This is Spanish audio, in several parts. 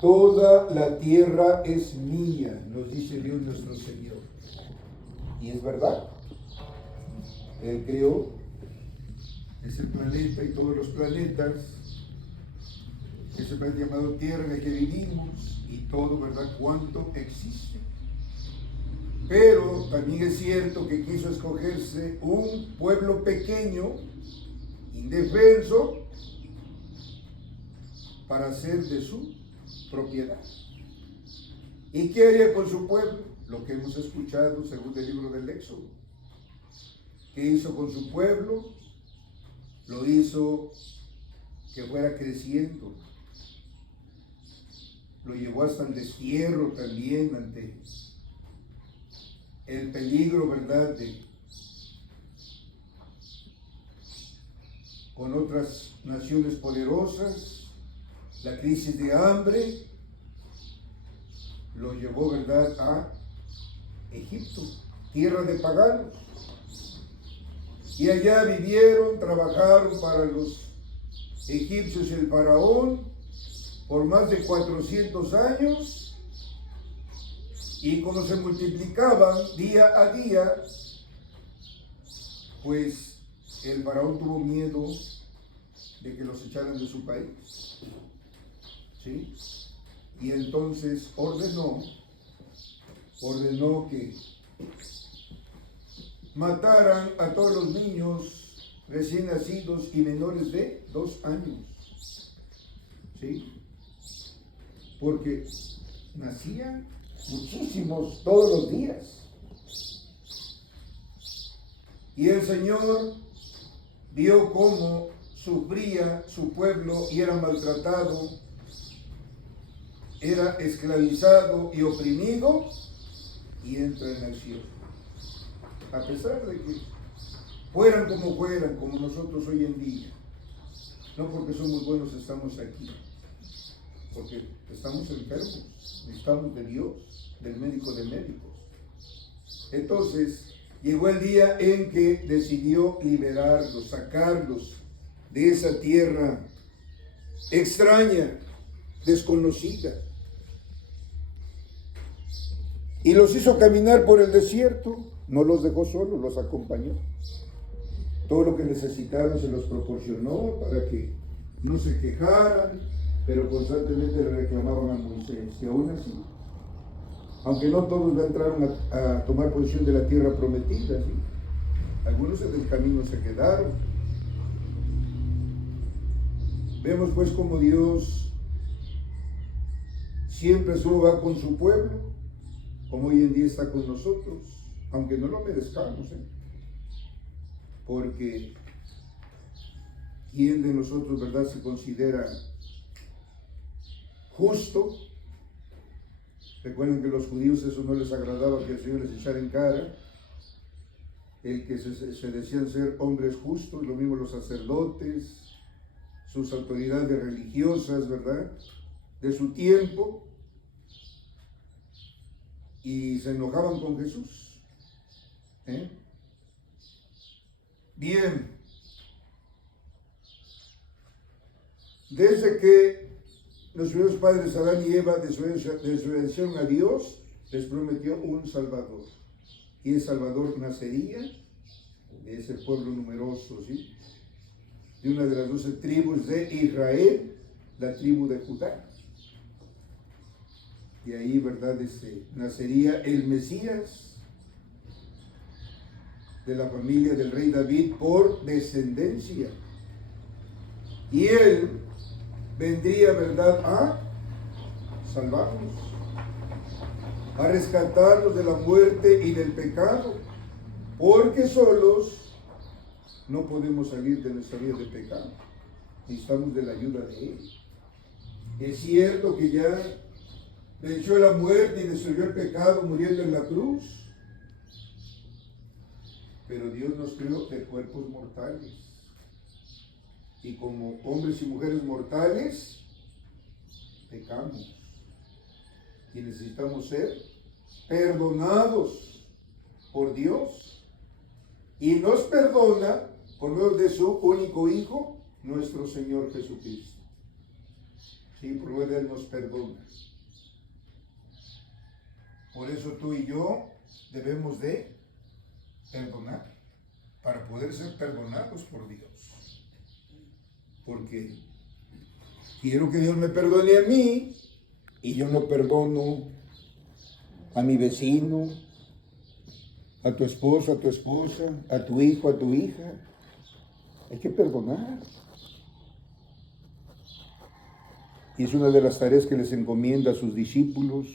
Toda la tierra es mía, nos dice Dios nuestro Señor. Y es verdad. Él creó ese planeta y todos los planetas, ese planeta llamado Tierra en el que vivimos y todo, ¿verdad?, cuánto existe. Pero también es cierto que quiso escogerse un pueblo pequeño, indefenso, para ser de su propiedad. ¿Y qué haría con su pueblo? Lo que hemos escuchado según el libro del Éxodo. ¿Qué hizo con su pueblo? Lo hizo que fuera creciendo. Lo llevó hasta el destierro también ante el peligro, ¿verdad?, con otras naciones poderosas, la crisis de hambre, lo llevó, ¿verdad?, a Egipto, tierra de paganos. Y allá vivieron, trabajaron para los egipcios y el faraón por más de 400 años. Y como se multiplicaban día a día, pues el faraón tuvo miedo de que los echaran de su país. ¿Sí? Y entonces ordenó que mataran a todos los niños recién nacidos y menores de 2 años. ¿Sí? Porque nacían muchísimos todos los días. Y el Señor vio cómo sufría su pueblo y era maltratado, era esclavizado y oprimido, y entra en acción. A pesar de que fueran, como nosotros hoy en día, no porque somos buenos estamos aquí, porque estamos enfermos, necesitamos de Dios, del médico de médicos. Entonces, llegó el día en que decidió liberarlos, sacarlos de esa tierra extraña, desconocida. Y los hizo caminar por el desierto, no los dejó solos, los acompañó. Todo lo que necesitaron se los proporcionó para que no se quejaran, pero constantemente le reclamaban a Moisés. Y aún así, aunque no todos entraron a tomar posesión de la tierra prometida, ¿sí?, algunos en el camino se quedaron. Vemos pues como Dios siempre solo va con su pueblo, como hoy en día está con nosotros, aunque no lo merezcamos, porque ¿quién de nosotros, verdad, se considera justo? Recuerden que a los judíos eso no les agradaba, que el Señor les echara en cara el que se decían ser hombres justos, lo mismo los sacerdotes, sus autoridades religiosas, ¿verdad?, de su tiempo, y se enojaban con Jesús. Bien, desde que los primeros padres Adán y Eva desobedecieron a Dios, les prometió un Salvador. Y el Salvador nacería de ese pueblo numeroso, ¿sí?, de una de las 12 tribus de Israel, la tribu de Judá. Y ahí, ¿verdad?, nacería el Mesías de la familia del rey David por descendencia. Y él vendría, ¿verdad?, a salvarnos, a rescatarnos de la muerte y del pecado, porque solos no podemos salir de nuestra vida de pecado. Necesitamos de la ayuda de Él. Es cierto que ya venció la muerte y destruyó el pecado muriendo en la cruz, pero Dios nos creó de cuerpos mortales. Y como hombres y mujeres mortales, pecamos. Y necesitamos ser perdonados por Dios. Y nos perdona por medio de su único Hijo, nuestro Señor Jesucristo. Sí, por medio de Él nos perdona. Por eso tú y yo debemos de perdonar, para poder ser perdonados por Dios. Porque quiero que Dios me perdone a mí y yo no perdono a mi vecino, a tu esposo, a tu esposa, a tu hijo, a tu hija. Hay que perdonar. Y es una de las tareas que les encomienda a sus discípulos,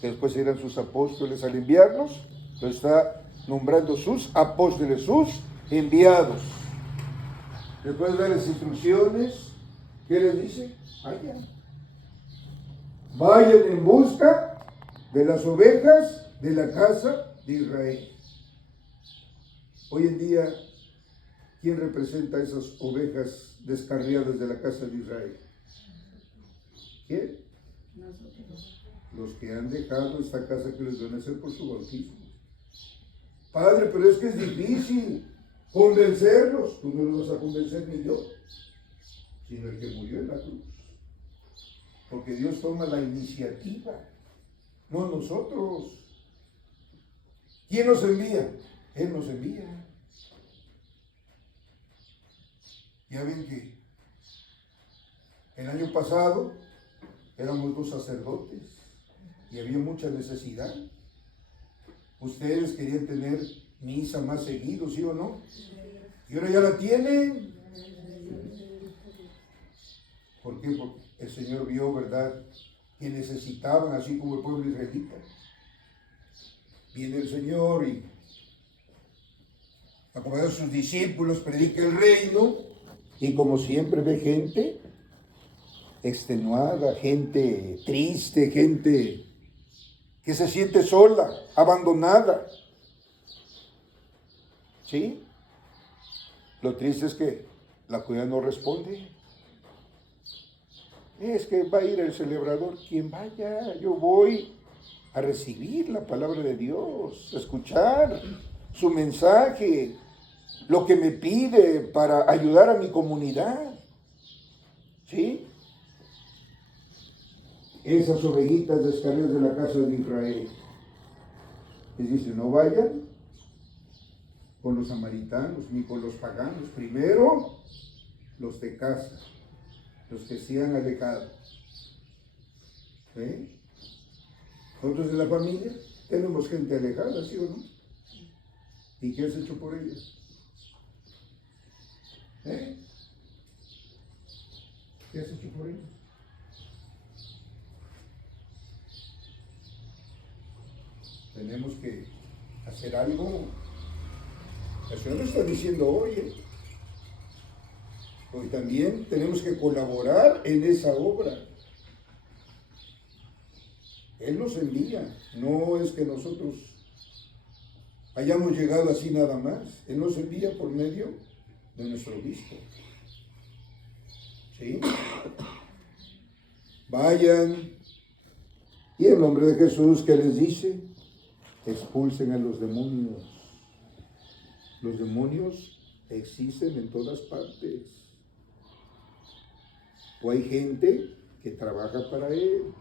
que después serán sus apóstoles al enviarlos. Lo está nombrando sus apóstoles, sus enviados. Después de darles instrucciones, ¿qué les dice? Vayan. Vayan en busca de las ovejas de la casa de Israel. Hoy en día, ¿quién representa a esas ovejas descarriadas de la casa de Israel? ¿Quién? Los que han dejado esta casa que les van a hacer por su bautismo. Padre, pero es que es difícil convencerlos. Tú no los vas a convencer ni yo, sino el que murió en la cruz. Porque Dios toma la iniciativa, no nosotros. ¿Quién nos envía? Él nos envía. Ya ven que el año pasado éramos 2 sacerdotes y había mucha necesidad. Ustedes querían tener misa más seguido, ¿sí o no? Y ahora ya la tienen. ¿Por qué? Porque el Señor vio, ¿verdad?, que necesitaban, así como el pueblo israelita. Viene el Señor y, acompañado de sus discípulos, predica el reino, y como siempre ve gente extenuada, gente triste, gente que se siente sola, abandonada. ¿Sí? Lo triste es que la comunidad no responde. Es que va a ir el celebrador. Quien vaya, yo voy a recibir la palabra de Dios, a escuchar su mensaje, lo que me pide para ayudar a mi comunidad. ¿Sí? Esas ovejitas descarriadas de la casa de Israel. Les dice, no vayan con los samaritanos ni con los paganos. Primero, los de casa, los que se han alejado. ¿Sí? Nosotros en la familia tenemos gente alejada, ¿sí o no? ¿Y qué has hecho por ellos? ¿Qué has hecho por ellos? Tenemos que hacer algo. El Señor nos está diciendo hoy, hoy también tenemos que colaborar en esa obra. Él nos envía, no es que nosotros hayamos llegado así nada más. Él nos envía por medio de nuestro obispo. ¿Sí? Vayan, y en nombre de Jesús, ¿qué les dice? Expulsen a los demonios. Los demonios existen en todas partes. O hay gente que trabaja para él.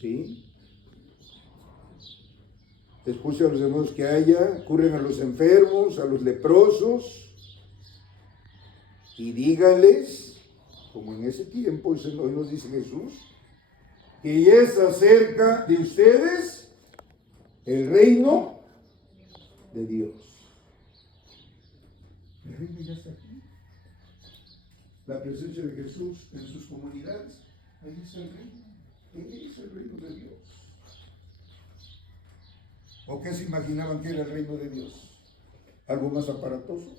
¿Sí? Expulsen a los demonios que haya, curen a los enfermos, a los leprosos, y díganles, como en ese tiempo, hoy nos dice Jesús, que ya está cerca de ustedes el reino de Dios. El reino ya está aquí. La presencia de Jesús en sus comunidades, ahí está el reino. Ahí es el reino de Dios. ¿O qué se imaginaban que era el reino de Dios? ¿Algo más aparatoso?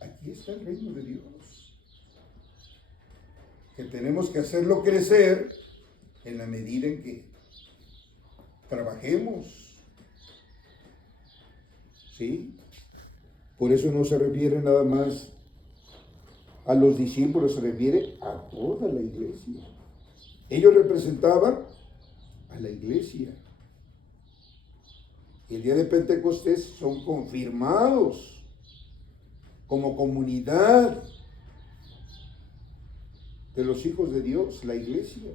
Aquí está el reino de Dios. Que tenemos que hacerlo crecer en la medida en que trabajemos. ¿Sí? Por eso no se refiere nada más a los discípulos, se refiere a toda la iglesia. Ellos representaban a la iglesia. Y el día de Pentecostés son confirmados como comunidad de los hijos de Dios, la iglesia.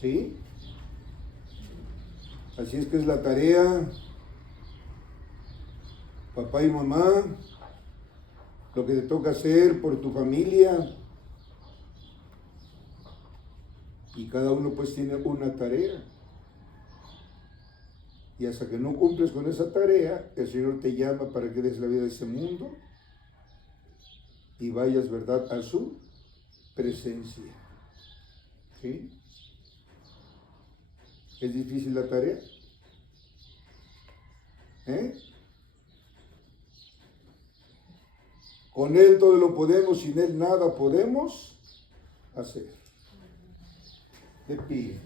¿Sí? Así es que es la tarea, papá y mamá, lo que te toca hacer por tu familia. Y cada uno pues tiene una tarea. Y hasta que no cumples con esa tarea, el Señor te llama para que des la vida de ese mundo y vayas, ¿verdad?, a su presencia. ¿Sí? ¿Es difícil la tarea? Con Él todo lo podemos, sin Él nada podemos hacer. De pie.